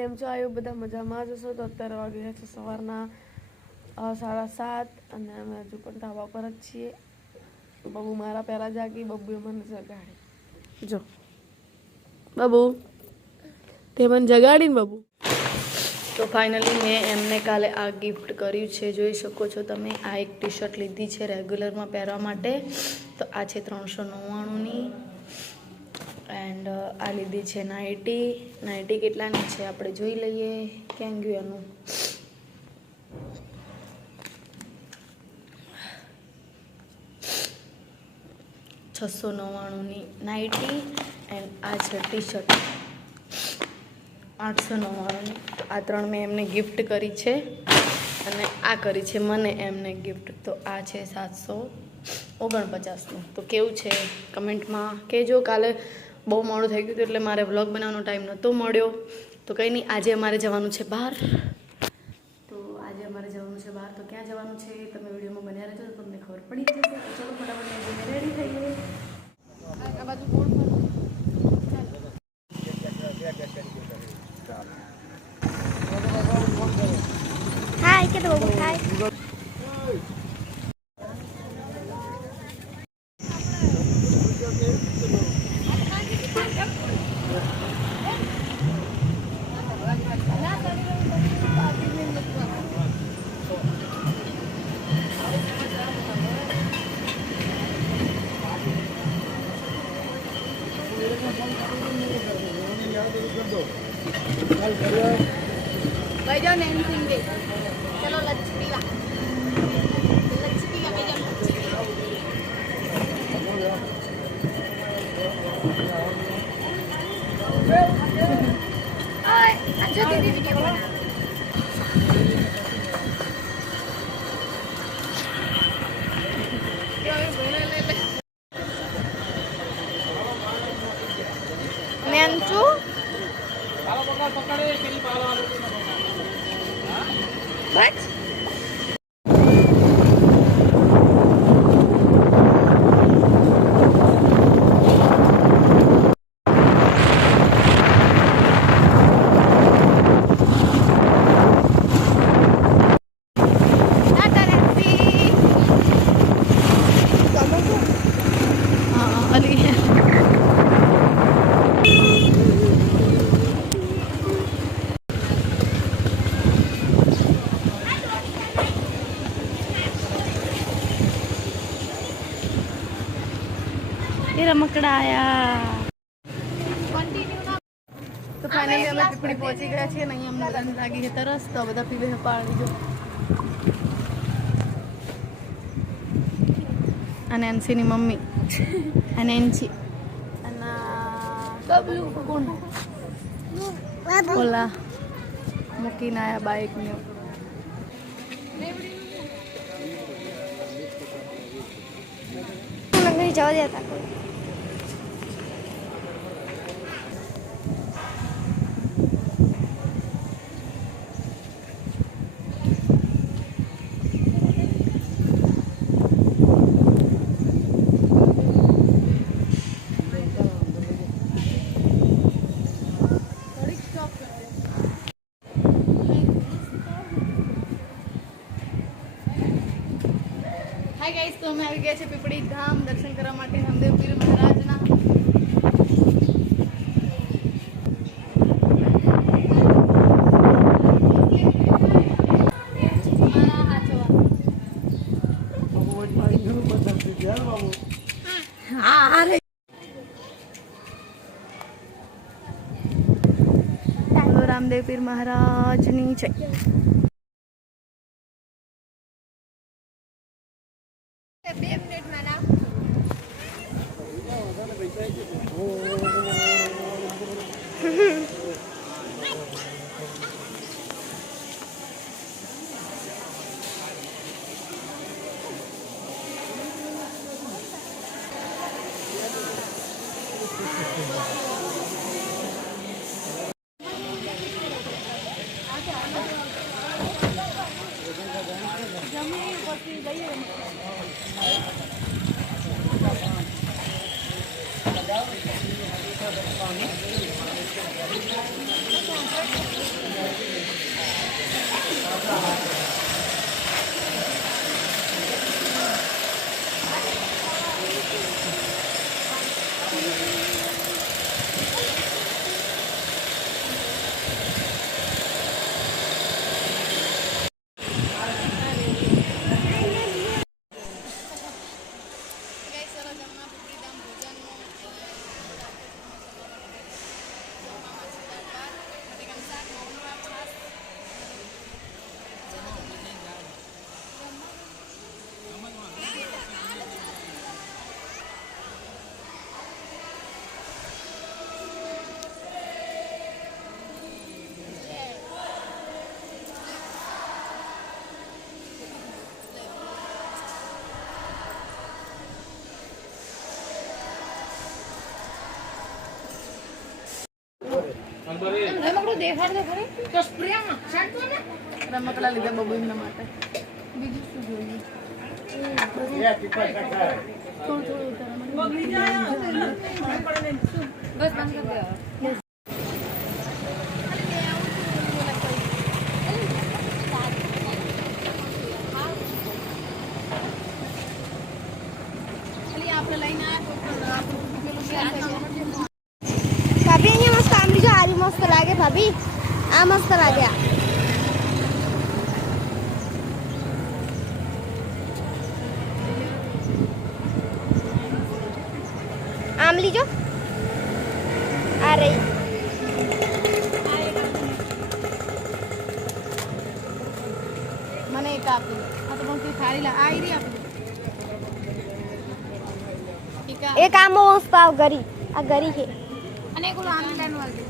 કેમ છો? આવ્યું બધા મજામાં જ હશો. તો અત્યારે વાગ્યા છે સવારના 7:30 અને અમે હજુ પણ ધાબા પર જ છીએ. બબુ મારા પહેલાં જાગી, બબુએ મને જગાડી. જો બબુ, તે મને જગાડીને બબુ. તો ફાઇનલી મેં એમને કાલે આ ગિફ્ટ કર્યું છે. જોઈ શકો છો તમે. આ એક ટી શર્ટ લીધી છે રેગ્યુલરમાં પહેરવા માટે. તો આ છે 399ની. એન્ડ આ લીધી છે નાઇટી કેટલાની છે આપણે જોઈ લઈએ. ક્યાં ગયું એનું? $699ની નાઇટી. એન્ડ આ છે ટી શર્ટ 899ની. તો આ 3 મેં એમને ગિફ્ટ કરી છે અને આ કરી છે મને એમને ગિફ્ટ. તો આ છે 749નું. તો કેવું છે કમેન્ટમાં કહેજો. કાલે બહુ મોડું થઈ ગયું હતું એટલે મારે વ્લોગ બનાવવાનો ટાઈમ નહોતો મળ્યો. તો કંઈ નહીં, આજે અમારે જવાનું છે બહાર. તો ક્યાં જવાનું છે તમે વિડીયોમાં બન્યા રહેજો તો તમને ખબર પડી જશે. તો ચલો ફટાફટ રેડી થઈએ. આ બાજુ બોર્ડ હાય કે તો હાય. भाई जाओ नैन सिंह दे चलो लक्ष्मीला भाई जाओ अच्छा दीदी वीडियो बना नैनचू What? રમકડા આયા. તો ફાઇનલી અમે પીપળી પહોંચી ગયા છીએ ને અહીંયા અમને બધાને લાગી છે તરસ. તો બધા પીવે છે પાણી. જો અને એનસીની મમ્મી અને એનસી અને બબલુ કોણ ઓલા મૂકીને આયા બાઇકને. નહીં જવા દેતા કોઈ. હાય ગાઈસ, તો અમે આવી ગયા છે પીપળી ધામ દર્શન કરવા માટે રામદેવ પીર મહારાજના. રામદેવ પીર મહારાજની છે. રમકડું દેખાડ દો ખરી તો સ્પ્રે માં છાંટતો ને રમકડા લીધા બબુ એમના માટે બીજું શું જોઈએ થોડું થોડું બસ બંધ કરી દો આપણે લઈને ભાભી અહીંયા મસ્ત આંબલી જો આરી મસ્ત લાગે ભાભી આ મસ્ત લાગ્યા આંબલી જો આ રહી મને એક આપી આ તો બહુ સારી લાગે આ ઈરી આપી એક આમ મસ્ત આવ ગરી આ ગરી છે અને એક ઓલો આનંદ વાળી